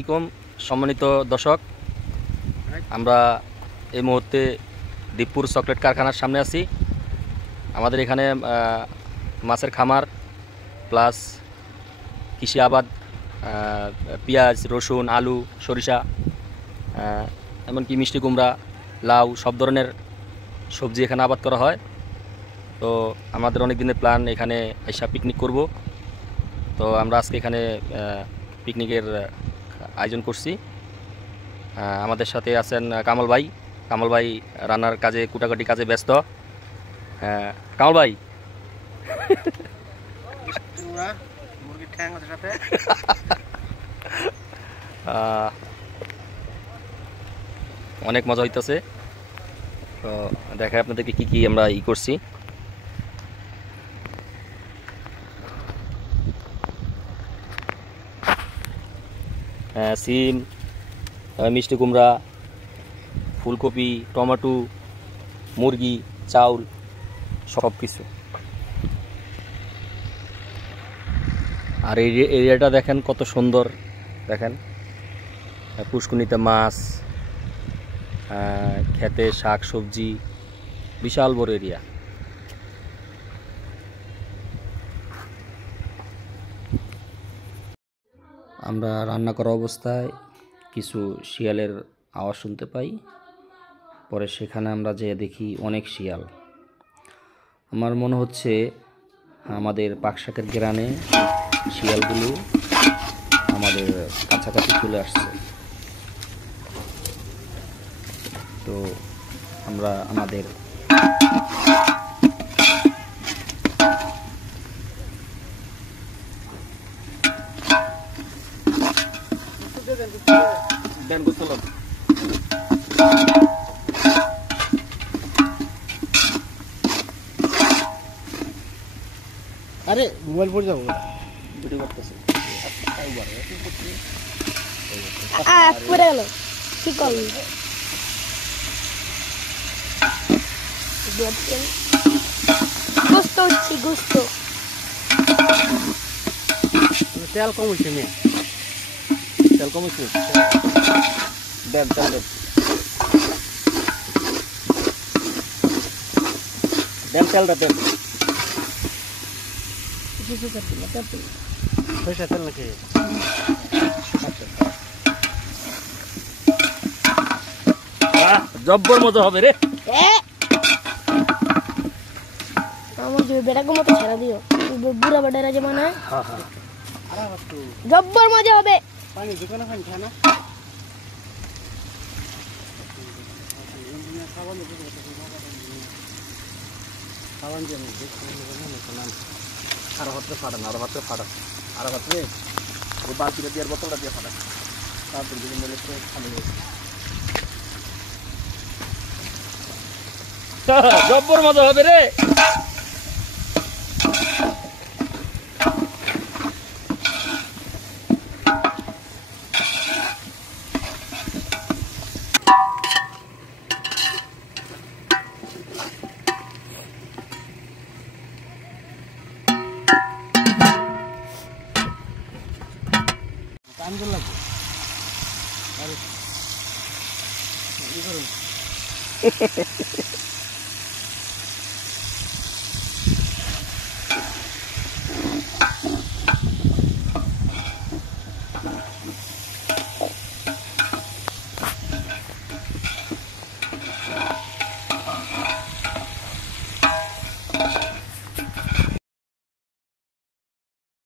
আসসালামু সম্মানিত দর্শক, আমরা এই মুহূর্তে দীপপুর চকলেট কারখানার সামনে আছি। আমাদের এখানে মাছের খামার প্লাস কৃষি আবাদ, পেঁয়াজ, রসুন, আলু, সরিষা, এমনকি মিষ্টি কুমড়া, লাউ, সব ধরনের সবজি এখানে আবাদ করা হয়। তো আমাদের অনেক দিনের প্ল্যান এখানে এসে পিকনিক করব। তো আমরা আজকে এখানে পিকনিকের আয়োজন করছি। আমাদের সাথে আছেন কামাল ভাই। কামাল ভাই রান্নার কাজে, কুটাকাটি কাজে ব্যস্ত। কামাল ভাই, অনেক মজা হইতেছে। তো দেখায় আপনাদেরকে কি কি আমরা করছি। সিম, মিষ্টি কুমড়া, ফুলকপি, টমেটো, মুরগি, চাউল, সব কিছু। আর এই এরিয়াটা দেখেন কত সুন্দর। দেখেন পুষ্কুনিতে মাছ, খেতে শাক সবজি, বিশাল বড় এরিয়া। আমরা রান্না করা অবস্থায় কিছু শিয়ালের আওয়াজ শুনতে পাই। পরে সেখানে আমরা যেয়ে দেখি অনেক শিয়াল। আমার মনে হচ্ছে আমাদের পাকশাকের গ্রামে শিয়ালগুলো আমাদের কাছাকাছি চলে আসছে। তো আমরা আমাদের আরে মোবাইল পড়ে যাবো ভিডিও করতেছে। পড়ে গেল, কি করবি? গুস্ত হচ্ছি, গুস্ত। তেল কম হয়েছে মেয়ে, তেল কমেছে। দেন তেল দেন, দেন তেলটা দেন। সরিষা তেল নাকি? জব্বর মজা হবে রে। আমার বেটাকে মতো ছেড়া দিও, বুড়া বেটারা যেমন হয় জব্বর মজা হবে। পানি দোকানে পানি খায় না? খাওয়ান দিয়ে আরো হাতে ফাটান, আরো হাতে ফাটান, আরো হাতে ওই বালতিটা দিয়ে বোতলটা দিয়ে ফাটান। তারপর যদি মনে হচ্ছে খালি জব্বর মজা হবে রে। কান্দন লাগবে আর